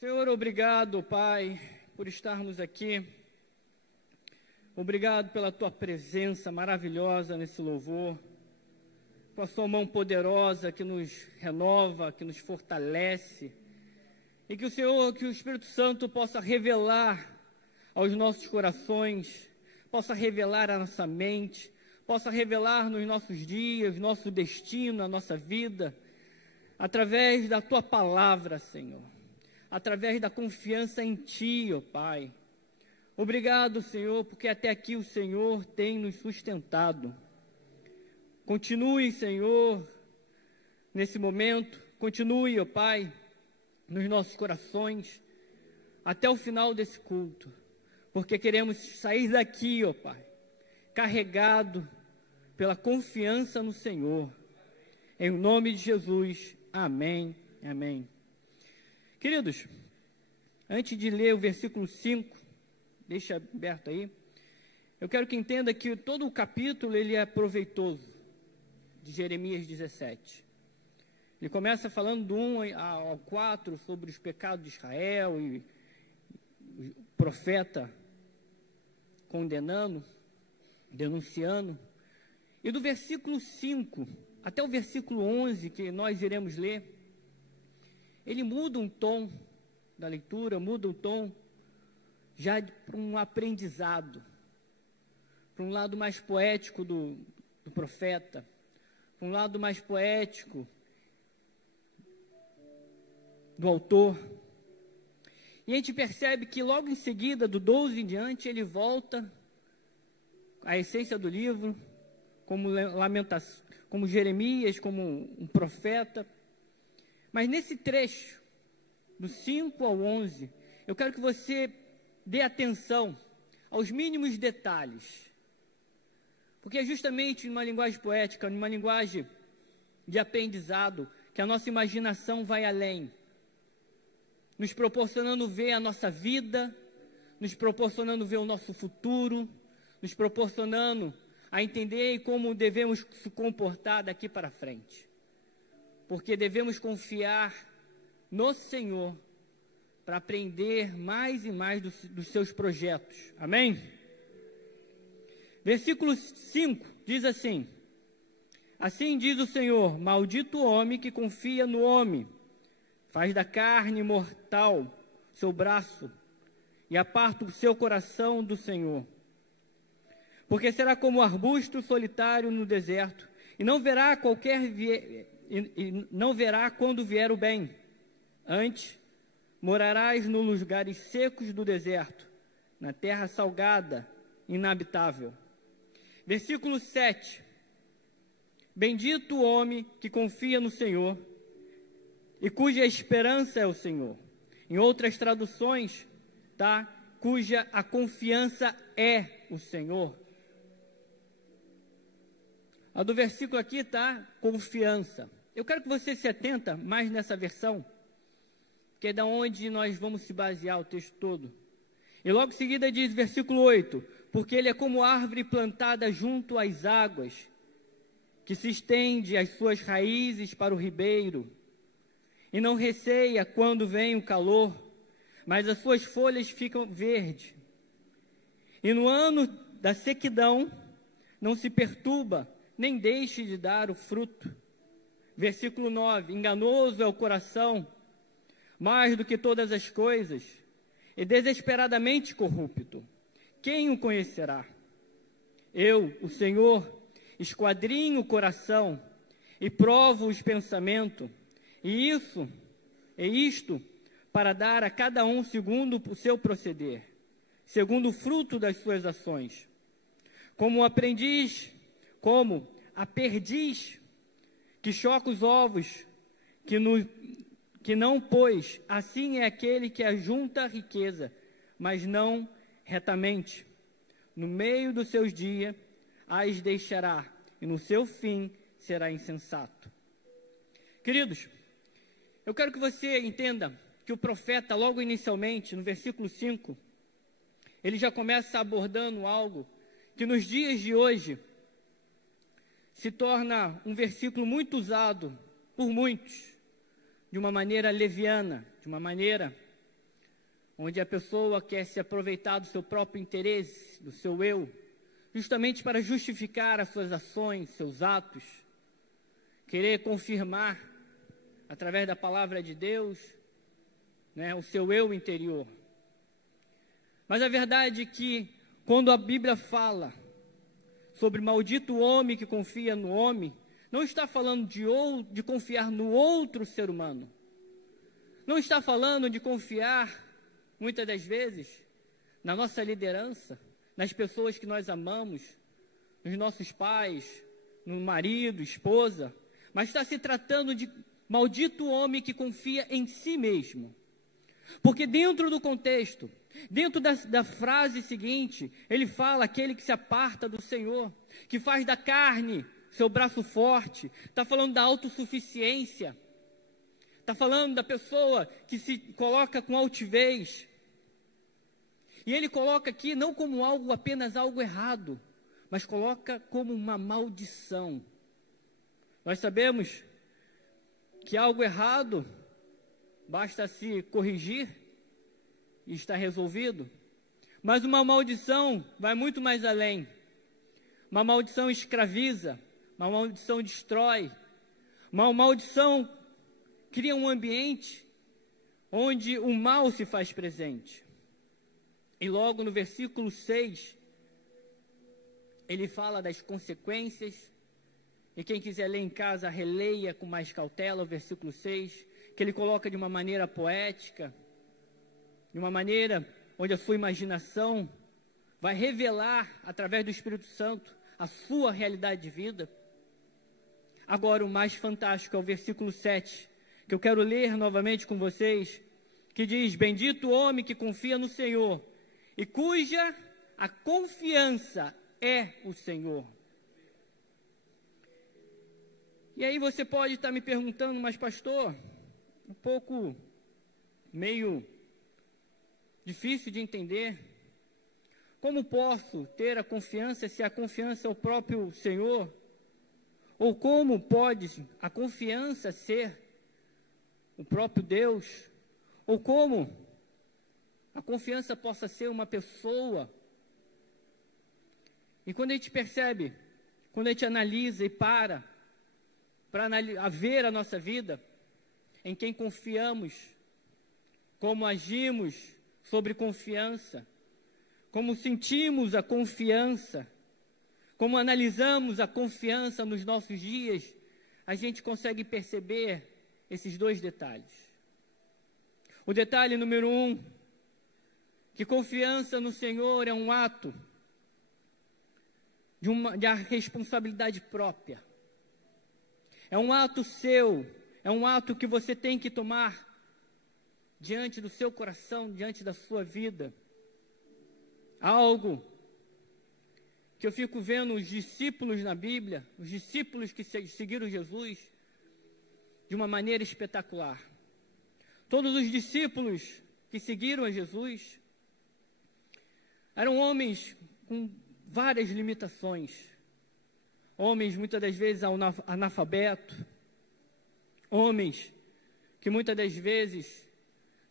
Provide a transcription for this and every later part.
Senhor, obrigado, Pai, por estarmos aqui. Obrigado pela Tua presença maravilhosa nesse louvor, com a Sua mão poderosa que nos renova, que nos fortalece, e que o Senhor, que o Espírito Santo possa revelar aos nossos corações, possa revelar à nossa mente, possa revelar nos nossos dias, nosso destino, a nossa vida, através da Tua palavra, Senhor, através da confiança em Ti, ó Pai. Obrigado, Senhor, porque até aqui o Senhor tem nos sustentado. Continue, Senhor, nesse momento, continue, ó Pai, nos nossos corações, até o final desse culto, porque queremos sair daqui, ó Pai, carregado pela confiança no Senhor. Em nome de Jesus, amém, amém. Queridos, antes de ler o versículo 5, deixa aberto aí, eu quero que entenda que todo o capítulo ele é proveitoso, de Jeremias 17. Ele começa falando do 1 ao 4 sobre os pecados de Israel e o profeta condenando, denunciando. E do versículo 5 até o versículo 11, que nós iremos ler, ele muda um tom da leitura, muda um tom já para um aprendizado, para um lado mais poético do profeta, para um lado mais poético do autor. E a gente percebe que logo em seguida, do 12 em diante, ele volta à essência do livro, como lamentação, como Jeremias, como um profeta. Mas nesse trecho, do 5 ao 11, eu quero que você dê atenção aos mínimos detalhes. Porque é justamente numa linguagem poética, numa linguagem de aprendizado, que a nossa imaginação vai além, nos proporcionando ver a nossa vida, nos proporcionando ver o nosso futuro, nos proporcionando a entender como devemos se comportar daqui para frente. Porque devemos confiar no Senhor para aprender mais e mais dos seus projetos. Amém? Versículo 5 diz assim: assim diz o Senhor, maldito o homem que confia no homem, faz da carne mortal seu braço e aparta o seu coração do Senhor. Porque será como arbusto solitário no deserto, e não verá não verá quando vier o bem. Antes, morarás nos lugares secos do deserto, na terra salgada, inabitável. Versículo 7. Bendito o homem que confia no Senhor e cuja esperança é o Senhor. Em outras traduções, tá? Cuja a confiança é o Senhor. A do versículo aqui está confiança. Eu quero que você se atenta mais nessa versão, que é da onde nós vamos se basear o texto todo. E logo em seguida diz, versículo 8, porque ele é como árvore plantada junto às águas, que se estende as suas raízes para o ribeiro, e não receia quando vem o calor, mas as suas folhas ficam verdes. E no ano da sequidão não se perturba, nem deixe de dar o fruto. Versículo 9, enganoso é o coração, mais do que todas as coisas, e desesperadamente corrupto. Quem o conhecerá? Eu, o Senhor, esquadrinho o coração e provo os pensamentos, e isto para dar a cada um segundo o seu proceder, segundo o fruto das suas ações. Como a perdiz que choca os ovos, que não pôs, assim é aquele que ajunta riqueza, mas não retamente. No meio dos seus dias as deixará, e no seu fim será insensato. Queridos, eu quero que você entenda que o profeta, logo inicialmente, no versículo 5, ele já começa abordando algo que nos dias de hoje se torna um versículo muito usado por muitos, de uma maneira leviana, de uma maneira onde a pessoa quer se aproveitar do seu próprio interesse, do seu eu, justamente para justificar as suas ações, seus atos, querer confirmar, através da palavra de Deus, né, o seu eu interior. Mas a verdade é que, quando a Bíblia fala sobre maldito homem que confia no homem, não está falando de confiar no outro ser humano. Não está falando de confiar, muitas das vezes, na nossa liderança, nas pessoas que nós amamos, nos nossos pais, no marido, esposa, mas está se tratando de maldito homem que confia em si mesmo. Porque dentro do contexto, dentro da frase seguinte, ele fala aquele que se aparta do Senhor, que faz da carne seu braço forte, está falando da autossuficiência, está falando da pessoa que se coloca com altivez. E ele coloca aqui não como algo, apenas algo errado, mas coloca como uma maldição. Nós sabemos que algo errado basta se corrigir e está resolvido, mas uma maldição vai muito mais além. Uma maldição escraviza, uma maldição destrói, uma maldição cria um ambiente onde o mal se faz presente. E logo no versículo 6, ele fala das consequências, e quem quiser ler em casa, releia com mais cautela o versículo 6, que ele coloca de uma maneira poética, de uma maneira onde a sua imaginação vai revelar, através do Espírito Santo, a sua realidade de vida. Agora, o mais fantástico é o versículo 7, que eu quero ler novamente com vocês, que diz: bendito o homem que confia no Senhor, e cuja a confiança é o Senhor. E aí você pode estar me perguntando, mas pastor, um pouco meio difícil de entender, como posso ter a confiança se a confiança é o próprio Senhor? Ou como pode a confiança ser o próprio Deus? Ou como a confiança possa ser uma pessoa? E quando a gente percebe, quando a gente analisa e para ver a nossa vida, em quem confiamos, como agimos sobre confiança, como sentimos a confiança, como analisamos a confiança nos nossos dias, a gente consegue perceber esses dois detalhes. O detalhe número 1, que confiança no Senhor é um ato de a responsabilidade própria. É um ato seu, é um ato que você tem que tomar diante do seu coração, diante da sua vida. Algo que eu fico vendo os discípulos na Bíblia, os discípulos que seguiram Jesus, de uma maneira espetacular. Todos os discípulos que seguiram a Jesus eram homens com várias limitações, homens muitas das vezes analfabetos, homens que muitas das vezes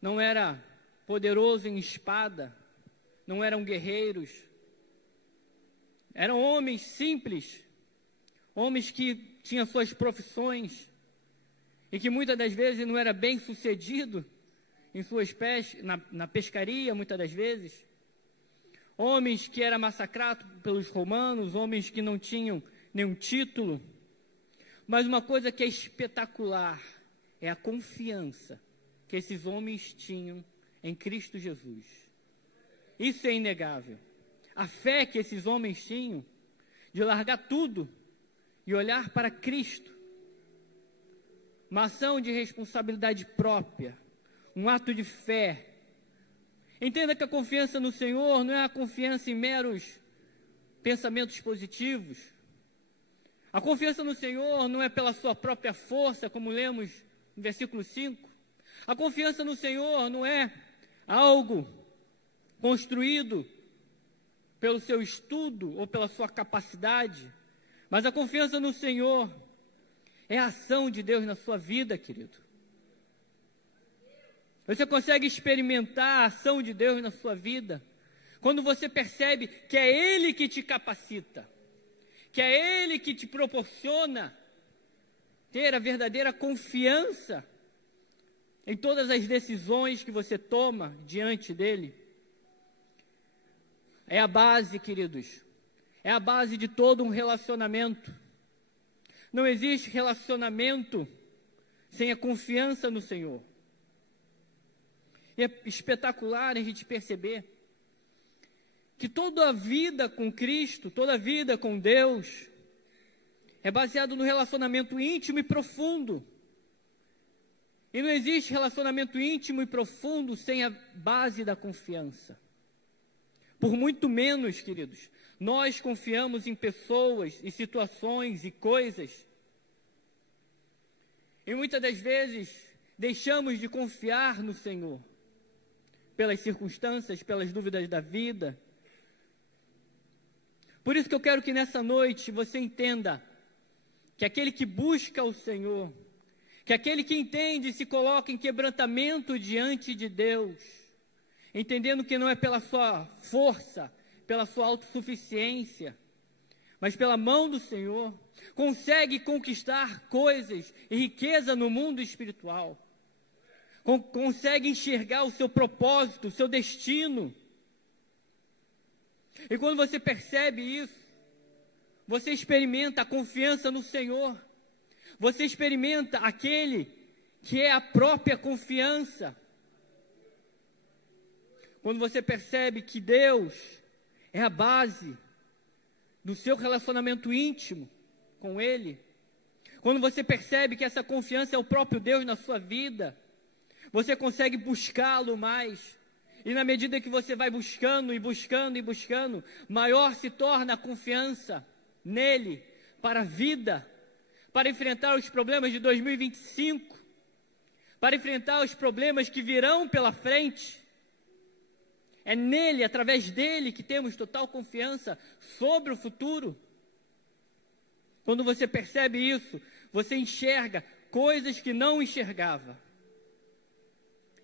não eram poderosos em espada, não eram guerreiros, eram homens simples, homens que tinham suas profissões e que muitas das vezes não era bem sucedido em suas na pescaria, muitas das vezes, homens que eram massacrados pelos romanos, homens que não tinham nenhum título. Mas uma coisa que é espetacular é a confiança que esses homens tinham em Cristo Jesus. Isso é inegável. A fé que esses homens tinham de largar tudo e olhar para Cristo. Uma ação de responsabilidade própria, um ato de fé. Entenda que a confiança no Senhor não é a confiança em meros pensamentos positivos. A confiança no Senhor não é pela sua própria força, como lemos no versículo 5. A confiança no Senhor não é algo construído pelo seu estudo ou pela sua capacidade, mas a confiança no Senhor é a ação de Deus na sua vida, querido. Você consegue experimentar a ação de Deus na sua vida quando você percebe que é Ele que te capacita, que é Ele que te proporciona ter a verdadeira confiança em todas as decisões que você toma diante dEle. É a base, queridos, é a base de todo um relacionamento. Não existe relacionamento sem a confiança no Senhor. E é espetacular a gente perceber que toda a vida com Cristo, toda a vida com Deus, é baseado no relacionamento íntimo e profundo. E não existe relacionamento íntimo e profundo sem a base da confiança. Por muito menos, queridos, nós confiamos em pessoas, em situações e coisas. E muitas das vezes deixamos de confiar no Senhor, pelas circunstâncias, pelas dúvidas da vida. Por isso que eu quero que nessa noite você entenda que aquele que busca o Senhor, que aquele que entende e se coloca em quebrantamento diante de Deus, entendendo que não é pela sua força, pela sua autossuficiência, mas pela mão do Senhor, consegue conquistar coisas e riqueza no mundo espiritual, consegue enxergar o seu propósito, o seu destino. E quando você percebe isso, você experimenta a confiança no Senhor, você experimenta aquele que é a própria confiança. Quando você percebe que Deus é a base do seu relacionamento íntimo com Ele, quando você percebe que essa confiança é o próprio Deus na sua vida, você consegue buscá-lo mais. E na medida que você vai buscando e buscando e buscando, maior se torna a confiança nele para a vida, para enfrentar os problemas de 2025, para enfrentar os problemas que virão pela frente. É nele, através dele, que temos total confiança sobre o futuro. Quando você percebe isso, você enxerga coisas que não enxergava.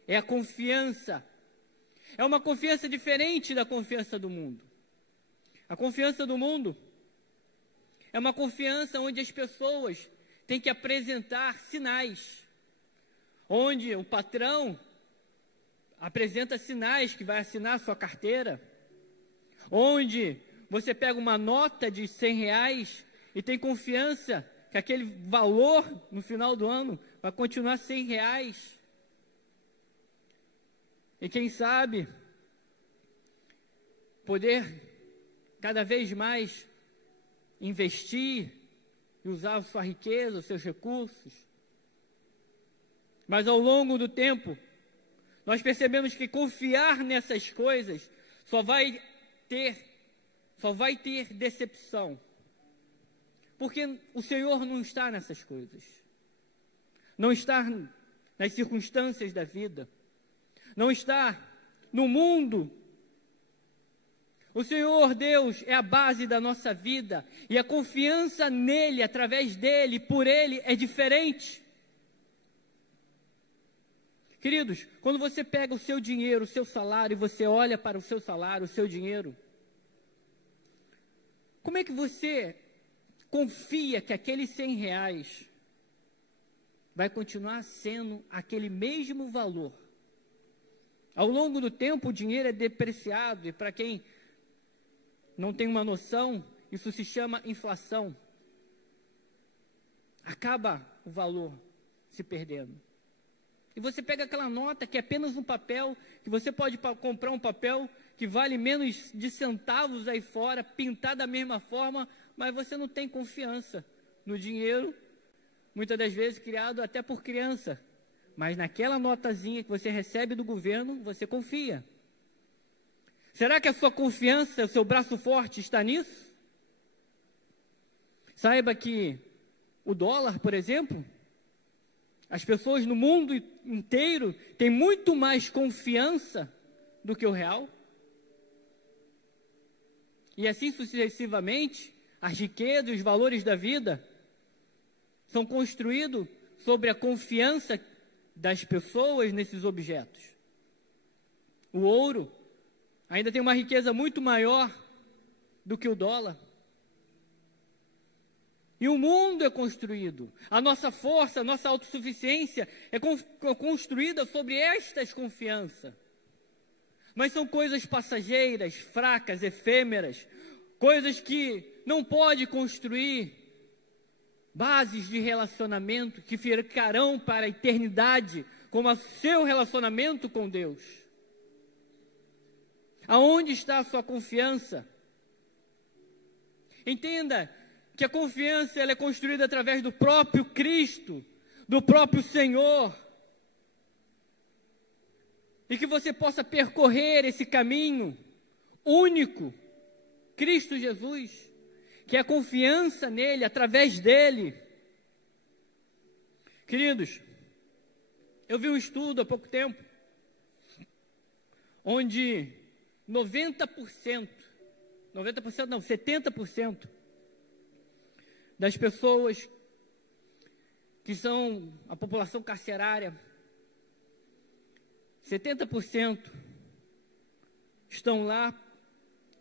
É a confiança. É uma confiança diferente da confiança do mundo. A confiança do mundo é uma confiança onde as pessoas têm que apresentar sinais, onde o patrão apresenta sinais que vai assinar sua carteira, onde você pega uma nota de R$100 e tem confiança que aquele valor no final do ano vai continuar R$100. E quem sabe poder cada vez mais investir e usar a sua riqueza, os seus recursos. Mas ao longo do tempo, nós percebemos que confiar nessas coisas só vai ter decepção. Porque o Senhor não está nessas coisas. Não está nas circunstâncias da vida. Não está no mundo. O Senhor Deus é a base da nossa vida, e a confiança nele, através dele, por ele, é diferente. Queridos, quando você pega o seu dinheiro, o seu salário, e você olha para o seu salário, o seu dinheiro, como é que você confia que aqueles R$100 vai continuar sendo aquele mesmo valor? Ao longo do tempo, o dinheiro é depreciado, e para quem não tem uma noção, isso se chama inflação. Acaba o valor se perdendo. E você pega aquela nota que é apenas um papel, que você pode comprar um papel que vale menos de centavos aí fora, pintar da mesma forma, mas você não tem confiança no dinheiro, muitas das vezes criado até por criança. Mas naquela notazinha que você recebe do governo, você confia. Será que a sua confiança, o seu braço forte está nisso? Saiba que o dólar, por exemplo, as pessoas no mundo inteiro têm muito mais confiança do que o real. E assim sucessivamente, as riquezas, os valores da vida são construídos sobre a confiança das pessoas nesses objetos. O ouro ainda tem uma riqueza muito maior do que o dólar. E o mundo é construído, a nossa força, a nossa autossuficiência é construída sobre estas confianças. Mas são coisas passageiras, fracas, efêmeras, coisas que não pode construir bases de relacionamento que ficarão para a eternidade, como o seu relacionamento com Deus. Aonde está a sua confiança? Entenda que a confiança ela é construída através do próprio Cristo, do próprio Senhor. E que você possa percorrer esse caminho único, Cristo Jesus, que é a confiança nele, através dele. Queridos, eu vi um estudo há pouco tempo, onde 70% das pessoas que são a população carcerária, 70% estão lá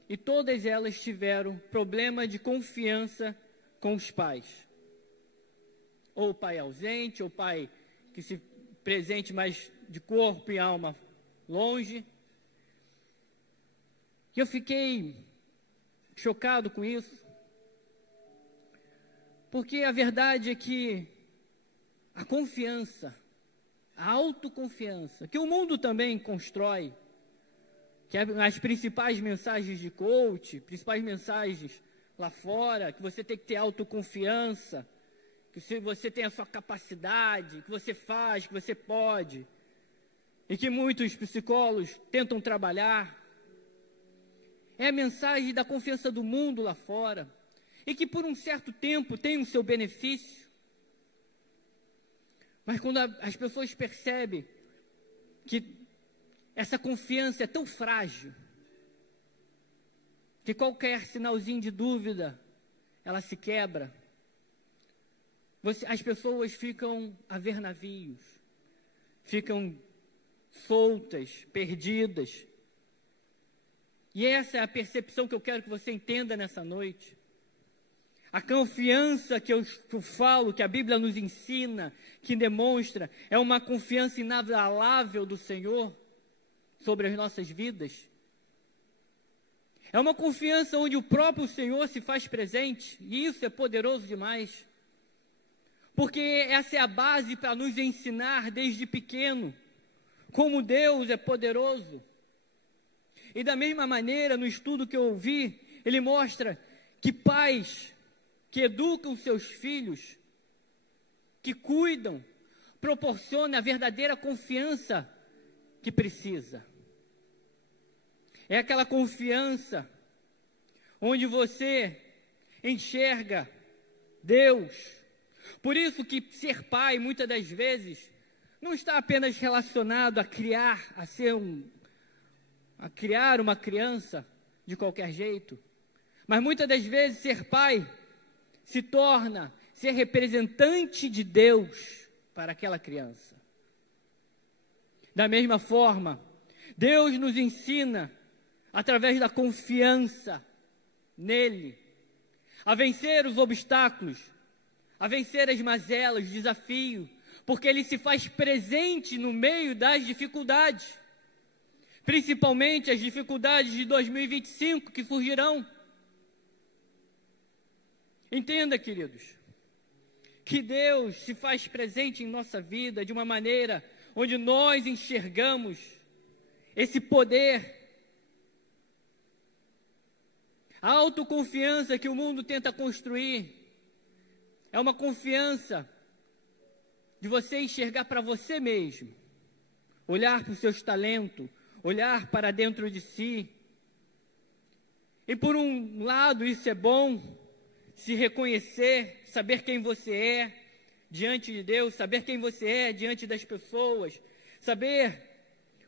e todas elas tiveram problema de confiança com os pais. Ou o pai ausente, ou o pai que se presente mais de corpo e alma longe. E eu fiquei chocado com isso, porque a verdade é que a confiança, a autoconfiança, que o mundo também constrói, que as principais mensagens de coach, principais mensagens lá fora, que você tem que ter autoconfiança, que você tem a sua capacidade, que você faz, que você pode, e que muitos psicólogos tentam trabalhar, é a mensagem da confiança do mundo lá fora, e que por um certo tempo tem o seu benefício, mas quando as pessoas percebem que essa confiança é tão frágil, que qualquer sinalzinho de dúvida, ela se quebra, as pessoas ficam a ver navios, ficam soltas, perdidas. E essa é a percepção que eu quero que você entenda nessa noite. A confiança que eu falo, que a Bíblia nos ensina, que demonstra, é uma confiança inabalável do Senhor sobre as nossas vidas. É uma confiança onde o próprio Senhor se faz presente, e isso é poderoso demais. Porque essa é a base para nos ensinar desde pequeno, como Deus é poderoso. E da mesma maneira, no estudo que eu ouvi, ele mostra que pais que educam seus filhos, que cuidam, proporcionam a verdadeira confiança que precisa. É aquela confiança onde você enxerga Deus. Por isso que ser pai, muitas das vezes, não está apenas relacionado a criar uma criança de qualquer jeito, mas muitas das vezes ser pai se torna ser representante de Deus para aquela criança. Da mesma forma, Deus nos ensina, através da confiança nele, a vencer os obstáculos, a vencer as mazelas, os desafios, porque ele se faz presente no meio das dificuldades, principalmente as dificuldades de 2025 que surgirão. Entenda, queridos, que Deus se faz presente em nossa vida de uma maneira onde nós enxergamos esse poder. A autoconfiança que o mundo tenta construir é uma confiança de você enxergar para você mesmo, olhar para os seus talentos, olhar para dentro de si. E por um lado isso é bom, se reconhecer, saber quem você é diante de Deus, saber quem você é diante das pessoas, saber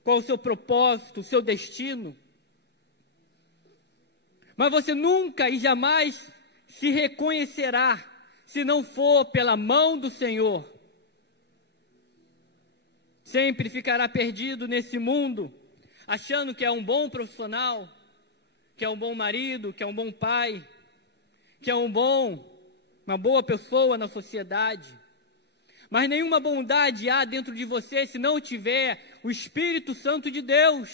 qual o seu propósito, o seu destino. Mas você nunca e jamais se reconhecerá se não for pela mão do Senhor. sempre ficará perdido nesse mundo, achando que é um bom profissional, que é um bom marido, que é um bom pai, que é uma boa pessoa na sociedade. Mas nenhuma bondade há dentro de você se não tiver o Espírito Santo de Deus.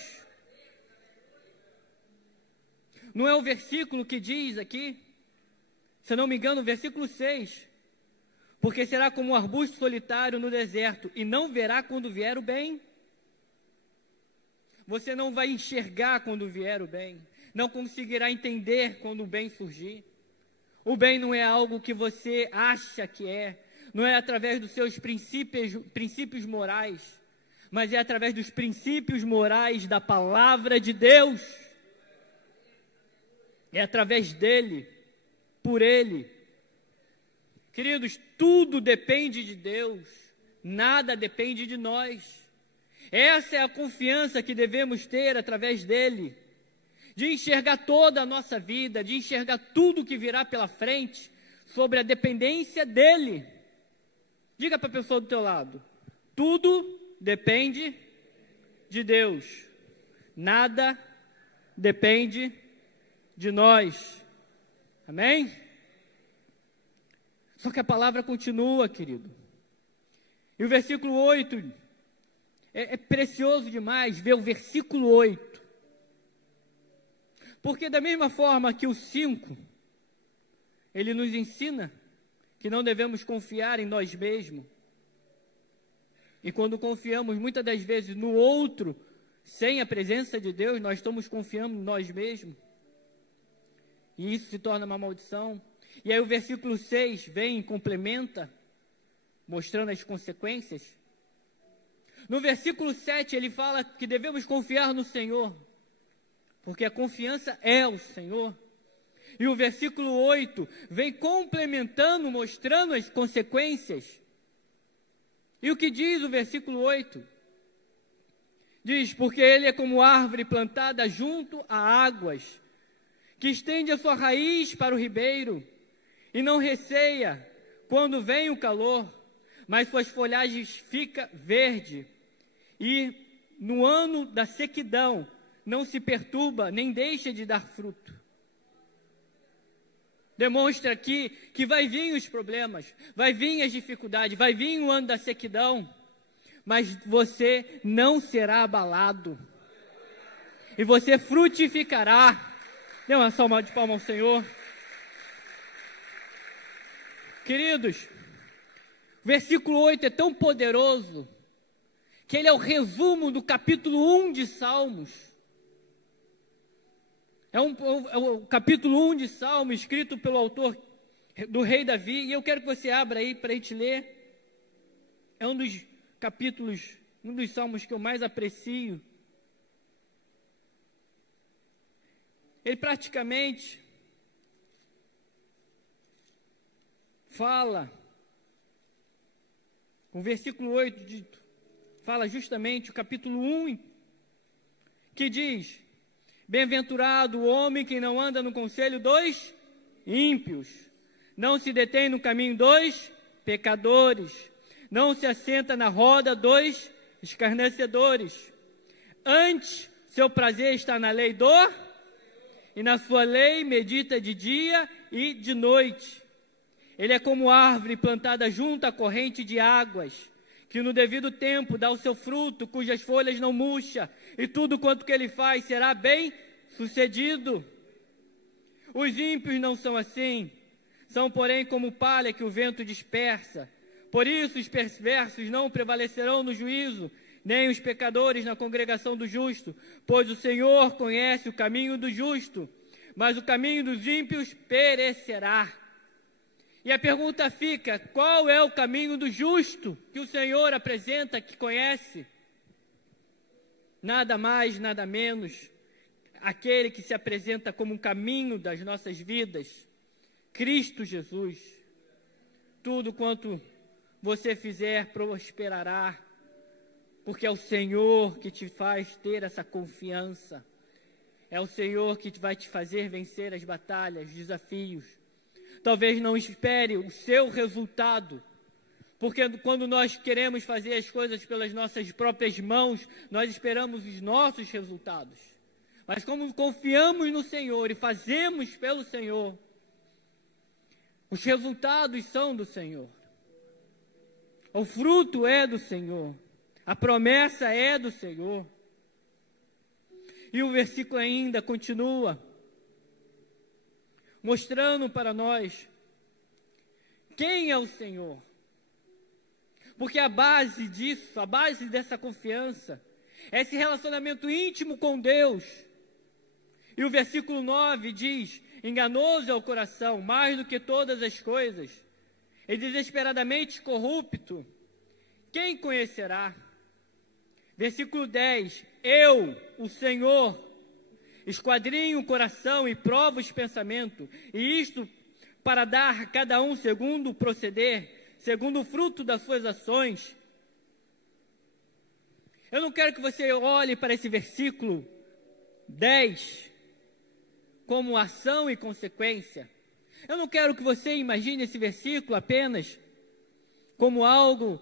Não é o versículo que diz aqui? Se eu não me engano, o versículo 6. Porque será como um arbusto solitário no deserto, e não verá quando vier o bem. Você não vai enxergar quando vier o bem. Não conseguirá entender quando o bem surgir. O bem não é algo que você acha que é. Não é através dos seus princípios morais, mas é através dos princípios morais da palavra de Deus. É através dele, por ele. Queridos, tudo depende de Deus, nada depende de nós. Essa é a confiança que devemos ter através dele, de enxergar toda a nossa vida, de enxergar tudo que virá pela frente, sobre a dependência dele. Diga para a pessoa do teu lado, tudo depende de Deus, nada depende de nós. Amém? Só que a palavra continua, querido. E o versículo 8, é precioso demais ver o versículo 8. Porque da mesma forma que o 5, ele nos ensina que não devemos confiar em nós mesmos. E quando confiamos muitas das vezes no outro, sem a presença de Deus, nós estamos confiando em nós mesmos. E isso se torna uma maldição. E aí o versículo 6 vem e complementa, mostrando as consequências. No versículo 7 ele fala que devemos confiar no Senhor, porque a confiança é o Senhor. E o versículo 8 vem complementando, mostrando as consequências. E o que diz o versículo 8? Diz, porque ele é como árvore plantada junto a águas, que estende a sua raiz para o ribeiro, e não receia quando vem o calor, mas suas folhagens ficam verde, e no ano da sequidão não se perturba, nem deixa de dar fruto. Demonstra aqui que vai vir os problemas, vai vir as dificuldades, vai vir o ano da sequidão, mas você não será abalado, e você frutificará. Dê uma salva de palmas ao Senhor. Queridos, o versículo 8 é tão poderoso, que ele é o resumo do capítulo 1 de Salmos. É o capítulo 1 de Salmos, escrito pelo autor do rei Davi, e eu quero que você abra aí para a gente ler. É um dos capítulos, um dos salmos que eu mais aprecio. Ele praticamente fala, o versículo 8 fala justamente o capítulo 1, que diz: bem-aventurado o homem que não anda no conselho dos ímpios, não se detém no caminho dos pecadores, não se assenta na roda dos escarnecedores. Antes, seu prazer está na lei e na sua lei medita de dia e de noite. Ele é como árvore plantada junto à corrente de águas, que no devido tempo dá o seu fruto, cujas folhas não murcha, e tudo quanto que ele faz será bem sucedido. Os ímpios não são assim, são porém como palha que o vento dispersa. Por isso os perversos não prevalecerão no juízo, nem os pecadores na congregação do justo, pois o Senhor conhece o caminho do justo, mas o caminho dos ímpios perecerá. E a pergunta fica: qual é o caminho do justo que o Senhor apresenta, que conhece? Nada mais, nada menos, aquele que se apresenta como um caminho das nossas vidas, Cristo Jesus. Tudo quanto você fizer prosperará, porque é o Senhor que te faz ter essa confiança. É o Senhor que vai te fazer vencer as batalhas, os desafios. Talvez não espere o seu resultado, Porque quando nós queremos fazer as coisas pelas nossas próprias mãos, nós esperamos os nossos resultados. Mas como confiamos no Senhor e fazemos pelo Senhor, os resultados são do Senhor. O fruto é do Senhor. A promessa é do Senhor. E o versículo ainda continua mostrando para nós quem é o Senhor. Porque a base disso, a base dessa confiança, é esse relacionamento íntimo com Deus. E o versículo 9 diz: enganoso é o coração, mais do que todas as coisas, e desesperadamente corrupto, quem conhecerá? Versículo 10: eu, o Senhor, esquadrinho o coração e provo os pensamentos, e isto para dar a cada um segundo o proceder, segundo o fruto das suas ações. Eu não quero que você olhe para esse versículo 10 como ação e consequência. Eu não quero que você imagine esse versículo apenas como algo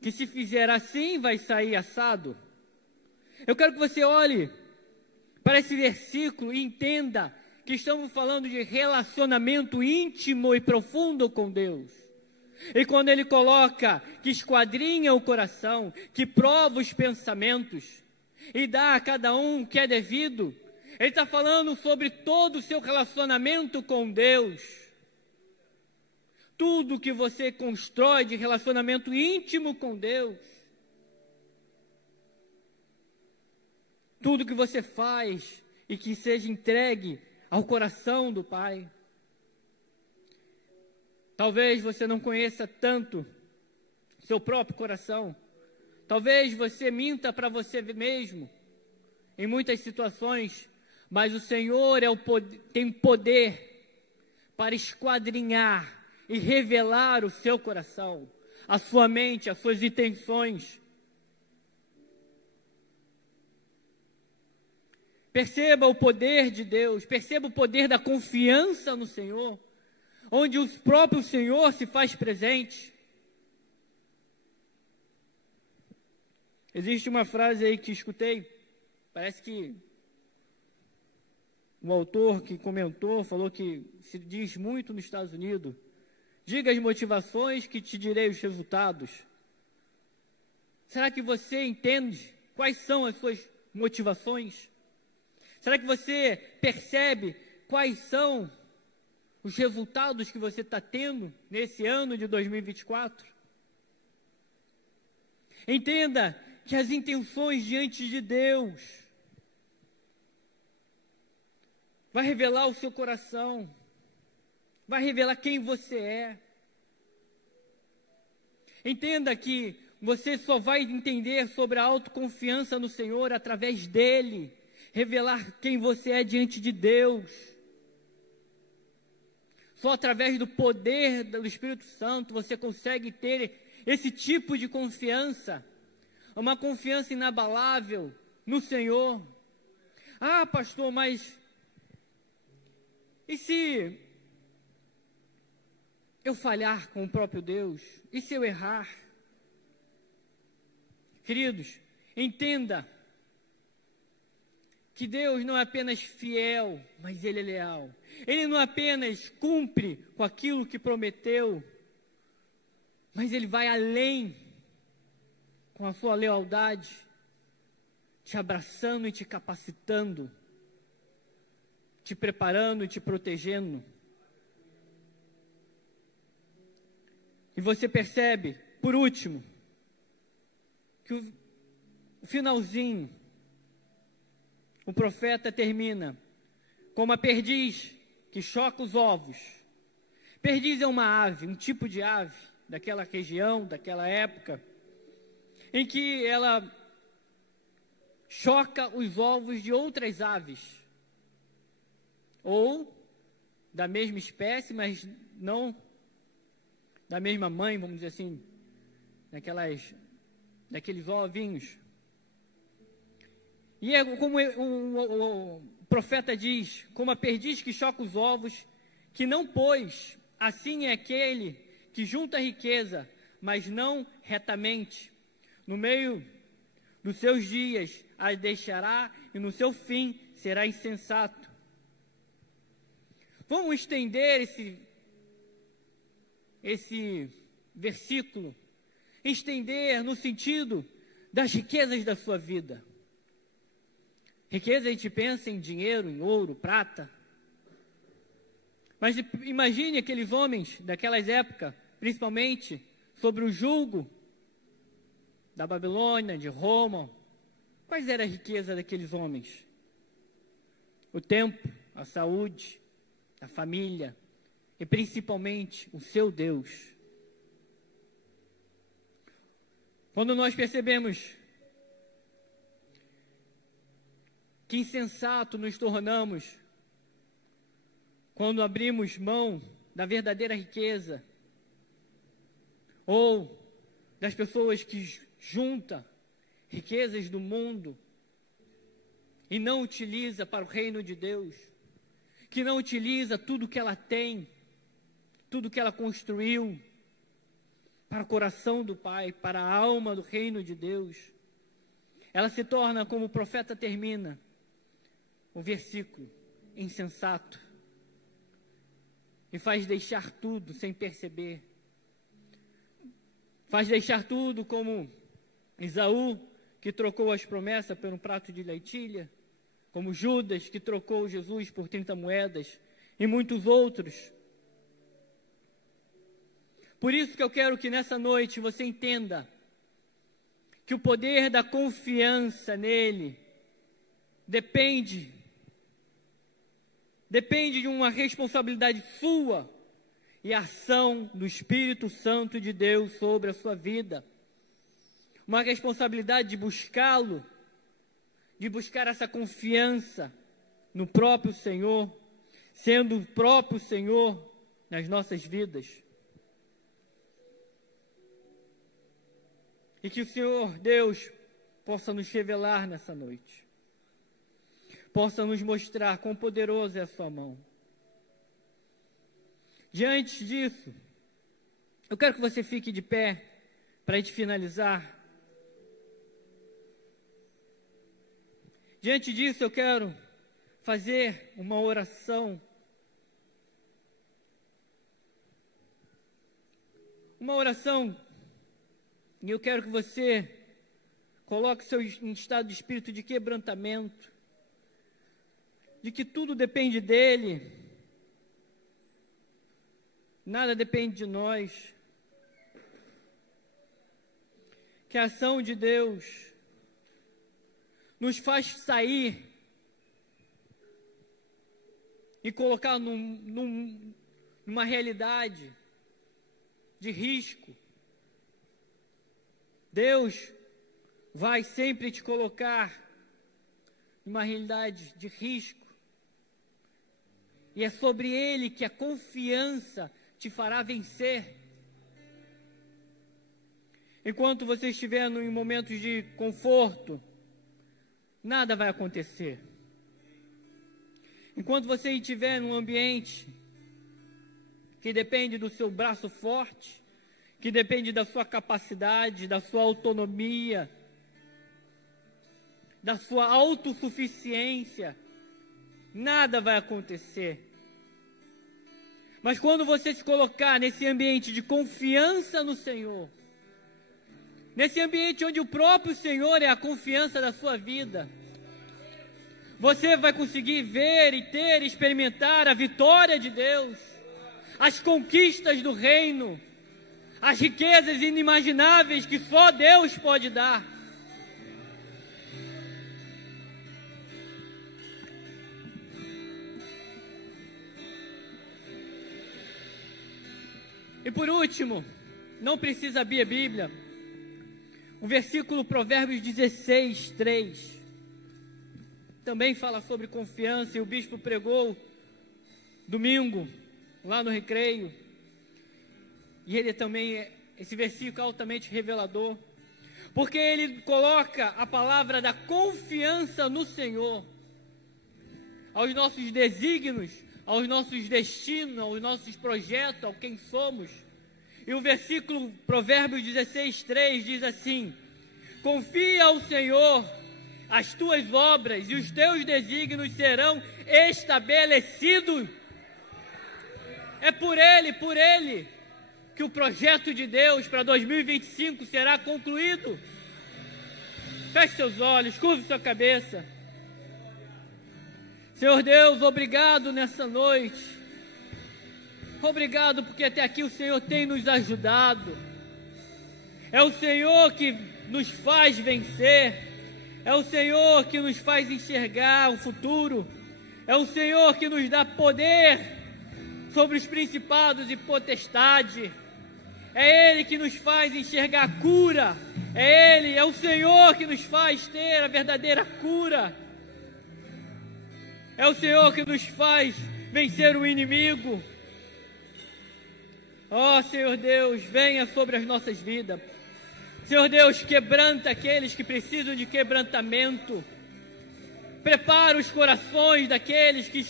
que, se fizer assim, vai sair assado. Eu quero que você olhe para esse versículo e entenda que estamos falando de relacionamento íntimo e profundo com Deus. E quando ele coloca que esquadrinha o coração, que prova os pensamentos e dá a cada um o que é devido, ele está falando sobre todo o seu relacionamento com Deus. Tudo que você constrói de relacionamento íntimo com Deus, tudo que você faz e que seja entregue ao coração do Pai. Talvez você não conheça tanto seu próprio coração. Talvez você minta para você mesmo em muitas situações, mas o Senhor tem poder para esquadrinhar e revelar o seu coração, a sua mente, as suas intenções. Perceba o poder de Deus, perceba o poder da confiança no Senhor, onde o próprio Senhor se faz presente. Existe uma frase aí que escutei, parece que um autor que comentou, falou que se diz muito nos Estados Unidos: diga as motivações que te direi os resultados. Será que você entende quais são as suas motivações? Será que você percebe quais são os resultados que você está tendo nesse ano de 2024? Entenda que as intenções diante de Deus vai revelar o seu coração, vai revelar quem você é. Entenda que você só vai entender sobre a autoconfiança no Senhor através dele, revelar quem você é diante de Deus. Só através do poder do Espírito Santo você consegue ter esse tipo de confiança, uma confiança inabalável no Senhor. Ah, pastor, mas e se eu falhar com o próprio Deus? E se eu errar? Queridos, entenda que Deus não é apenas fiel, mas Ele é leal. Ele não apenas cumpre com aquilo que prometeu, mas Ele vai além com a sua lealdade, te abraçando e te capacitando, te preparando e te protegendo. E você percebe, por último, que o finalzinho, o profeta termina como a perdiz que choca os ovos. Perdiz é uma ave, um tipo de ave daquela região, daquela época, em que ela choca os ovos de outras aves, ou da mesma espécie, mas não da mesma mãe, vamos dizer assim, daqueles ovinhos. E é como o profeta diz, como a perdiz que choca os ovos, que não pôs, assim é aquele que junta riqueza, mas não retamente. No meio dos seus dias a deixará, e no seu fim será insensato. Vamos estender esse versículo, estender no sentido das riquezas da sua vida. Riqueza, a gente pensa em dinheiro, em ouro, prata. Mas imagine aqueles homens daquelas épocas, principalmente sobre o jugo da Babilônia, de Roma. Quais era a riqueza daqueles homens? O tempo, a saúde, a família e principalmente o seu Deus. Quando nós percebemos que insensato nos tornamos quando abrimos mão da verdadeira riqueza, ou das pessoas que juntam riquezas do mundo e não utiliza para o reino de Deus, que não utiliza tudo que ela tem, tudo que ela construiu para o coração do Pai, para a alma do reino de Deus. Ela se torna, como o profeta termina o versículo, insensato, e faz deixar tudo sem perceber. Faz deixar tudo como Esaú, que trocou as promessas por um prato de lentilha, como Judas, que trocou Jesus por 30 moedas, e muitos outros. Por isso que eu quero que nessa noite você entenda que o poder da confiança nele depende de uma responsabilidade sua e ação do Espírito Santo de Deus sobre a sua vida. Uma responsabilidade de buscá-lo, de buscar essa confiança no próprio Senhor, sendo o próprio Senhor nas nossas vidas. E que o Senhor Deus possa nos revelar nessa noite, possa nos mostrar quão poderosa é a sua mão. Diante disso, eu quero que você fique de pé para a gente finalizar. Diante disso, eu quero fazer uma oração. Uma oração, e eu quero que você coloque seu em estado de espírito de quebrantamento, de que tudo depende dele, nada depende de nós, que a ação de Deus nos faz sair e colocar numa realidade de risco. Deus vai sempre te colocar numa realidade de risco, e é sobre Ele que a confiança te fará vencer. Enquanto você estiver em momentos de conforto, nada vai acontecer. Enquanto você estiver num ambiente que depende do seu braço forte, que depende da sua capacidade, da sua autonomia, da sua autossuficiência, nada vai acontecer. Mas quando você se colocar nesse ambiente de confiança no Senhor, nesse ambiente onde o próprio Senhor é a confiança da sua vida, você vai conseguir ver e ter, experimentar a vitória de Deus, as conquistas do reino, as riquezas inimagináveis que só Deus pode dar. E por último, não precisa abrir a Bíblia, o versículo Provérbios 16, 3, também fala sobre confiança, e o bispo pregou domingo, lá no recreio, e ele também, esse versículo é altamente revelador, porque ele coloca a palavra da confiança no Senhor, aos nossos desígnios, aos nossos destinos, aos nossos projetos, ao quem somos, E o versículo Provérbios 16:3 diz assim: confia ao Senhor as tuas obras e os teus desígnios serão estabelecidos. É por Ele que o projeto de Deus para 2025 será concluído. Feche seus olhos, curve sua cabeça. Senhor Deus, obrigado nessa noite. Obrigado porque até aqui o Senhor tem nos ajudado. É o Senhor que nos faz vencer. É o Senhor que nos faz enxergar o futuro. É o Senhor que nos dá poder sobre os principados e potestade. É Ele que nos faz enxergar a cura. É Ele, é o Senhor que nos faz ter a verdadeira cura. É o Senhor que nos faz vencer o inimigo. Ó Senhor Deus, venha sobre as nossas vidas. Senhor Deus, quebranta aqueles que precisam de quebrantamento. Prepara os corações daqueles que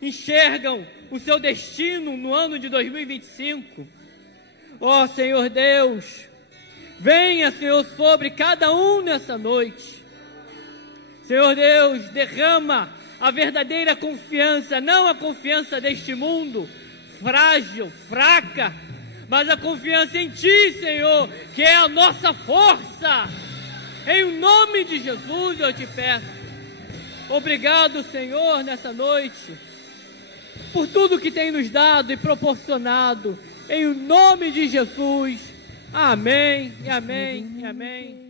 enxergam o seu destino no ano de 2025. Ó Senhor Deus, venha, Senhor, sobre cada um nessa noite. Senhor Deus, derrama a verdadeira confiança, não a confiança deste mundo, frágil, fraca, mas a confiança em Ti, Senhor, que é a nossa força. Em nome de Jesus eu te peço. Obrigado, Senhor, nessa noite, por tudo que tem nos dado e proporcionado. Em nome de Jesus. Amém, e amém, e amém.